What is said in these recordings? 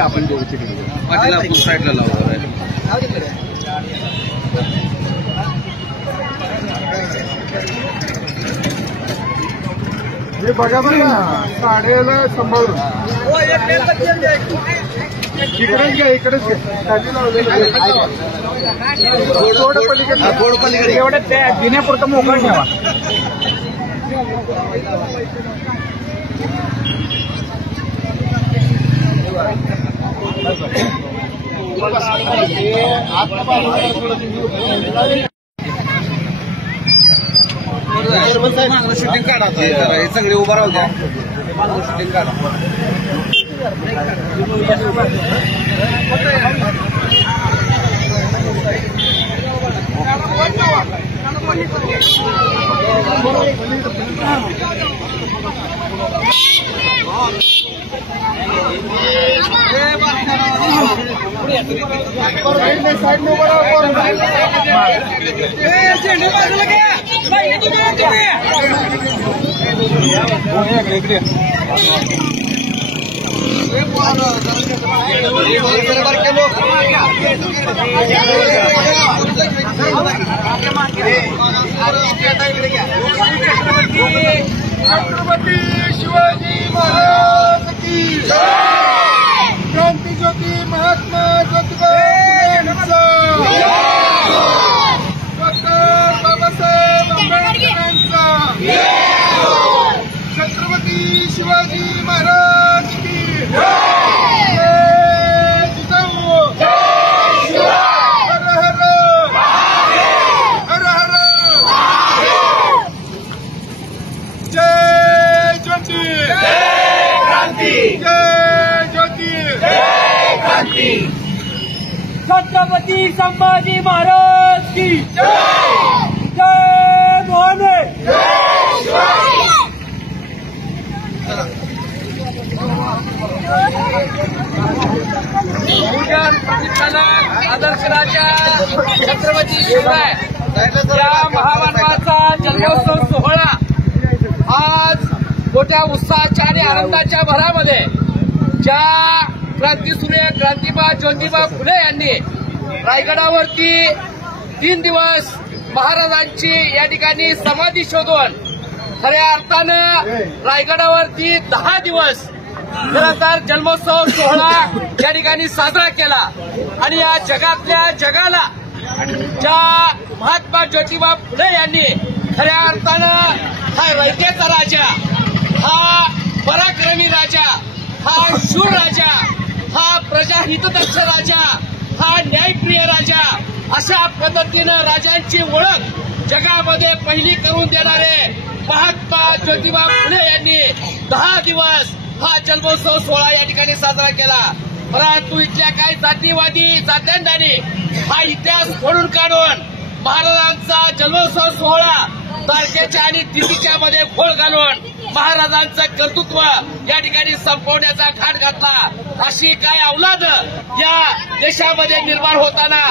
आपण साईडला लावतो हे बघा बरं ना साड्याला सांभाळून इकडेच घ्या इकडेच घ्या एवढ्या त्या घेण्यापुरतं मोकळं ठेवा. शूटिंग काढा हे सगळे उभा राहू द्या शूटिंग काढा. साइड में छत्रपती शिवाजी महाराज की क्रांती ज्योती महात्मा ज्योतिबा डॉक्टर बाबासाहेब आंबेडकरांचा छत्रपती शिवाजी महाराज की जिजाऊ हर हर हर हर जय ज्योती. छत्रपती संभाजी महाराज की जय भवानी। बहुजन प्रतिष्ठानक आदर्श राजा छत्रपती शिवराय या महामानवाचा जन्मोत्सव सोहळा आज मोठ्या उत्साहाच्या आणि आनंदाच्या भरामध्ये ज्या क्रांतीसूर्य क्रांतिबा ज्योतिबा फुले यांनी रायगडावरती 3 दिवस महाराजांची या ठिकाणी समाधी शोधून खऱ्या अर्थानं रायगडावरती 10 दिवस खरं तर जन्मोत्सव सोहळा या ठिकाणी साजरा केला आणि या जगातल्या जगाला ज्या महात्मा ज्योतिबा फुले यांनी खऱ्या अर्थानं हा रयतेचा राजा, हा पराक्रमी राजा, हा शूर राजा, हा प्रजाहितदक्ष राजा, हा न्यायप्रिय राजा अशा पद्धतीनं राजांची ओळख जगामध्ये पहिली करून देणारे महात्मा ज्योतिबा फुले यांनी 10 दिवस हा जन्मोत्सव सोहळा या ठिकाणी साजरा केला। परंतु इथल्या काही जातीवादी जात्यांनी हा इतिहास फोडून काढून महाराजांचा जन्मोत्सव सोहळा तारखेच्या आणि तिथीच्या मध्ये खोळ घालून महाराजांचं कर्तृत्व या ठिकाणी संपवण्याचा घाट घातला। अशी काय अवलाद या देशामध्ये निर्माण होताना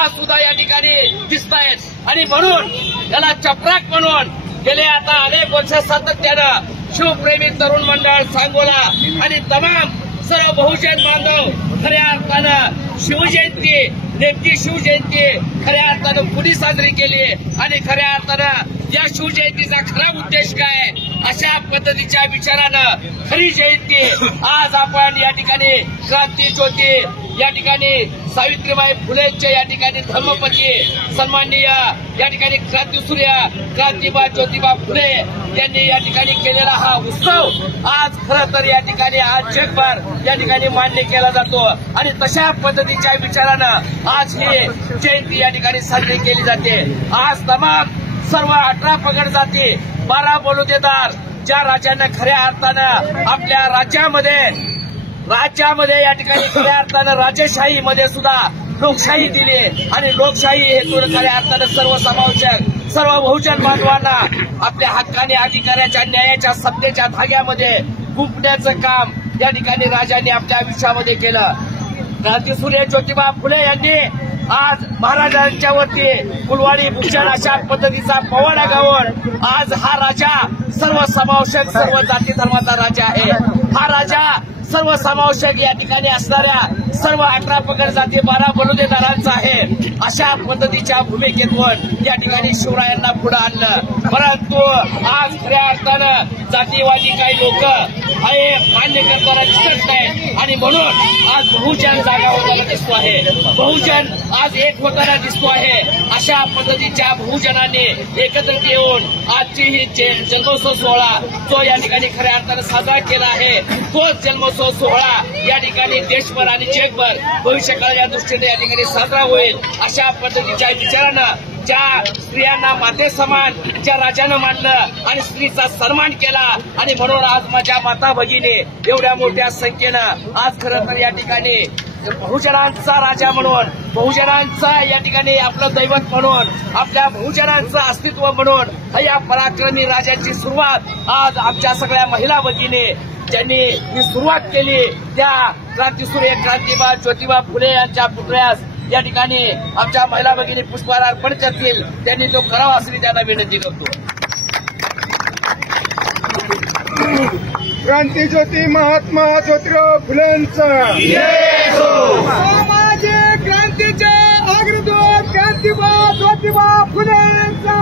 आज सुद्धा या ठिकाणी दिसतायत आणि म्हणून त्याला चपराक म्हणून गेले आता अनेक वर्ष सातत्यानं शिवप्रेमी तरुण मंडळ सांगोला आणि तमाम सर्व बहुजन बांधव खऱ्या अर्थानं शिवजयंती नेमकी शिवजयंती खऱ्या अर्थानं पुढे साजरी केली आणि खऱ्या अर्थानं या शिवजयंतीचा खरा उद्देश काय अशा पद्धतीच्या विचारानं खरी जयंती आज आपण या ठिकाणी क्रांती ज्योती या ठिकाणी सावित्रीबाई फुलेंचे या ठिकाणी धर्मपती सन्माननीय या ठिकाणी क्रांतीसूर्य क्रांतिबा ज्योतिबा फुले यांनी या ठिकाणी केलेला हा उत्सव आज खरं तर या ठिकाणी आज जगभर या ठिकाणी मान्य केला जातो आणि तशा पद्धतीच्या विचारानं आज ही जयंती या ठिकाणी साजरी केली जाते। आज तमाम सर्व 18 पगड जाती 12 बलुतेदार ज्या राजांना खऱ्या अर्थानं आपल्या राज्यामध्ये या ठिकाणी खऱ्या अर्थानं राजेशाहीमध्ये सुद्धा लोकशाही दिली आणि लोकशाही हेतून खऱ्या अर्थानं सर्वसमावेशक सर्व बहुजन बांधवांना आपल्या हक्काने अधिकाऱ्याच्या न्यायाच्या सत्तेच्या धाग्यामध्ये गुंफण्याचं काम या ठिकाणी राजांनी आपल्या आयुष्यामध्ये केलं। क्रांतीसूर्य ज्योतिबा फुले यांनी आज महाराजांच्या वरती फुलवाडी भूषण अशा पद्धतीचा पवाडा गावून आज हा राजा सर्वसमावेशक सर्व जाती धर्माचा राजा आहे। हा राजा सर्वसमावेशक या ठिकाणी असणाऱ्या सर्व 18 पगड जाती 12 बलुतेदारांचा आहे अशा पद्धतीच्या भूमिकेतून या ठिकाणी शिवरायांना पुढे आणलं। परंतु आज खऱ्या अर्थानं जातीवादी काही लोक हे मान्य करताना दिसत नाही आणि म्हणून आज बहुजन जागा होताना दिसतो आहे, बहुजन आज एक होताना दिसतो आहे। अशा पद्धतीच्या बहुजनांनी एकत्रित येऊन आजची ही जन्मोत्सव सोहळा जो या ठिकाणी खऱ्या अर्थानं साजरा केला आहे तोच जन्मोत्सव सोहळा या ठिकाणी देशभर आणि जगभर भविष्यकाळाच्या दृष्टीने या ठिकाणी साजरा होईल अशा पद्धतीच्या विचारानं ज्या स्त्रियांना माते समान ज्या राजानं मानलं आणि स्त्रीचा सन्मान केला आणि म्हणून आज माझ्या माता भगिनी एवढ्या मोठ्या संख्येनं आज खरं तर या ठिकाणी बहुजनांचा राजा म्हणून बहुजनांचा या ठिकाणी आपलं दैवत म्हणून आपल्या बहुजनांचं अस्तित्व म्हणून या पराक्रमी राजाची सुरुवात आज आमच्या सगळ्या महिला भगिनी ज्यांनी ही सुरुवात केली त्या क्रांतीसूर्य क्रांतिबा ज्योतिबा फुले यांच्या पुतळ्यास या ठिकाणी आमच्या महिला भगिनी पुष्पहार अर्पण करतील त्यांनी तो करावा अशी त्यांना विनंती करतो। क्रांती ज्योती महात्मा ज्योतिराव फुलेंचा सामाजिक क्रांतीचे अग्रदूत क्रांतिबा ज्योतिबा फुलेंचा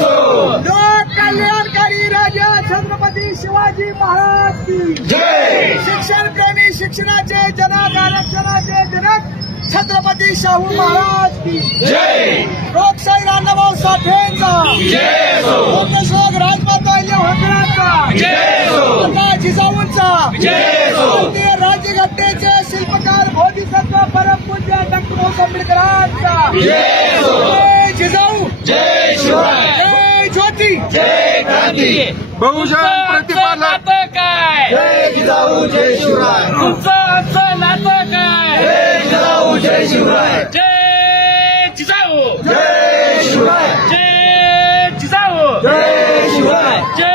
लोक कल्याणकारी राजा छत्रपती शिवाजी महाराज की जय। शिक्षण प्रेमी शिक्षणाचे जनक आरक्षणाचे जनक छत्रपती शाहू महाराज की जय। लोकशाही रामभाऊ साठेंचा जय। लोकशाही राजमाता होळकरांचा जय। अण्णा जिजाऊंचा जय। भारतीय राज्यघटनेचे शिल्पकार बोधिसत्व परमपूज्य डॉक्टर आंबेडकरांचा जय। जय जिजाऊ जय शिवराय जय ज्योती जय क्रांती। बहुजन प्रतिपादक काय जय जिजाऊ जय शिवराय तुमचं नातं काय जय जिजाऊ जय शिवराय। जय जिजाऊ जय शिवराय जय जिजाऊ जय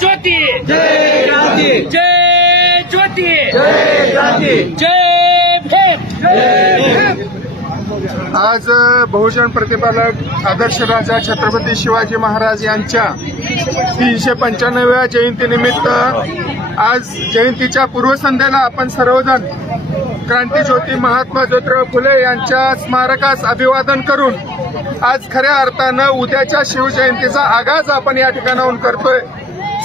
ज्योती जय क्रांती जय ज्योती जय क्रांती जय भीम आज बहुजन प्रतिपालक आदर्श राजा छत्रपती शिवाजी महाराज यांच्या 395व्या जयंतीनिमित्त आज जयंतीच्या पूर्वसंध्येला आपण सर्वजण क्रांतीज्योती महात्मा ज्योतिराव फुले यांच्या स्मारकास अभिवादन करून आज खऱ्या अर्थानं उद्याच्या शिवजयंतीचा आगाज आपण या ठिकाणाहून करतोय।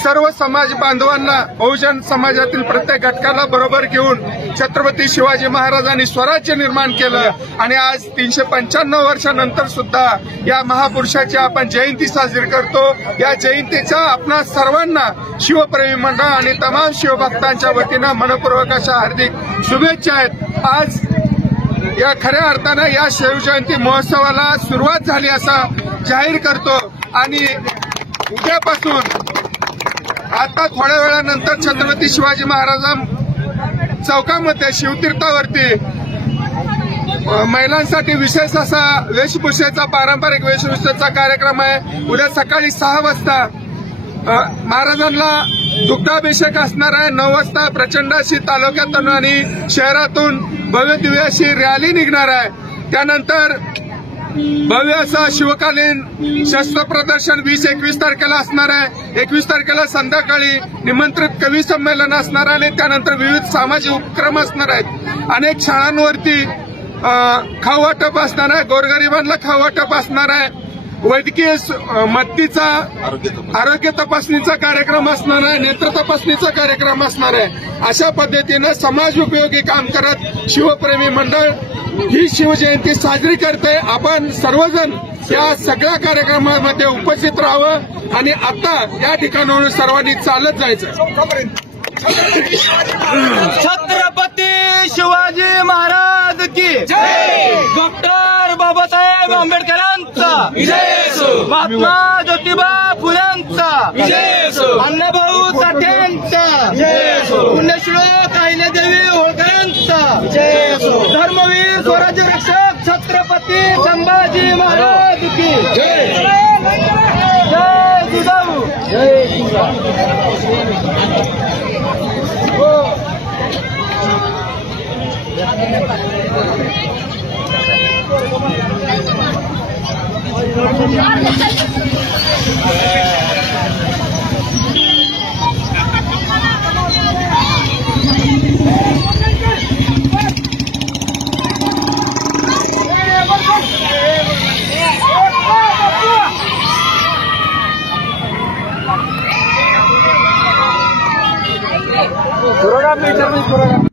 सर्व समाज बांधवांना बहुजन समाजातील प्रत्येक घटकाला बरोबर घेऊन छत्रपती शिवाजी महाराजांनी स्वराज्य निर्माण केलं आणि आज 395 वर्षानंतर सुद्धा या महापुरुषाची आपण जयंती साजरी करतो। या जयंतीच्या आपणा सर्वांना शिवप्रेमी मंडळ आणि तमाम शिवभक्तांच्या वतीनं मनपूर्वक अशा हार्दिक शुभेच्छा आहेत। आज या खऱ्या अर्थानं या शिवजयंती महोत्सवाला सुरुवात झाली असं जाहीर करतो आणि उद्यापासून आता थोड्या वेळानंतर छत्रपती शिवाजी महाराज चौकामध्ये शिवतीर्थावरती महिलांसाठी विशेष असा वेशभूषेचा पारंपरिक वेशभूषेचा कार्यक्रम आहे। उद्या सकाळी 6 वाजता महाराजांना दुग्धाभिषेक असणार आहे। 9 वाजता प्रचंड अशी तालुक्यातून आणि शहरातून भव्य दिव्य अशी रॅली निघणार आहे। त्यानंतर भव्य असं शिवकालीन शस्त्र प्रदर्शन 20-21 तारखेला असणार आहे। 21 तारखेला संध्याकाळी निमंत्रित कवी संमेलन असणार आहे आणि त्यानंतर विविध सामाजिक उपक्रम असणार आहेत। अनेक शाळांवरती खाऊ वाटप असणार आहे, गोरगरिबांना खाऊ वाटप असणार आहे, वैद्यकीय मदतीचा आरोग्य तपासणीचा कार्यक्रम असणार आहे, नेत्र तपासणीचा कार्यक्रम असणार आहे। अशा पद्धतीनं समाज उपयोगी काम करत शिवप्रेमी मंडळ ही शिवजयंती साजरी करते। आपण सर्वजण या सगळ्या कार्यक्रमामध्ये उपस्थित राहावं आणि आता या ठिकाणाहून सर्वांनी चालत जायचं। छत्रपती शिवाजी महाराज की जय। डॉक्टर बाबासाहेब आंबेडकरांचा विजय, महात्मा ज्योतिबा फुल्यांचा विजय, अण्णाभाऊ साठ्यांचा विजय, पुण्यश्लोक अहिल्यादेवी होळकरांचा विजय, धर्मवीर स्वराज्य रक्षक छत्रपती संभाजी महाराज की जय। जय जिजाऊ जय शिवराय।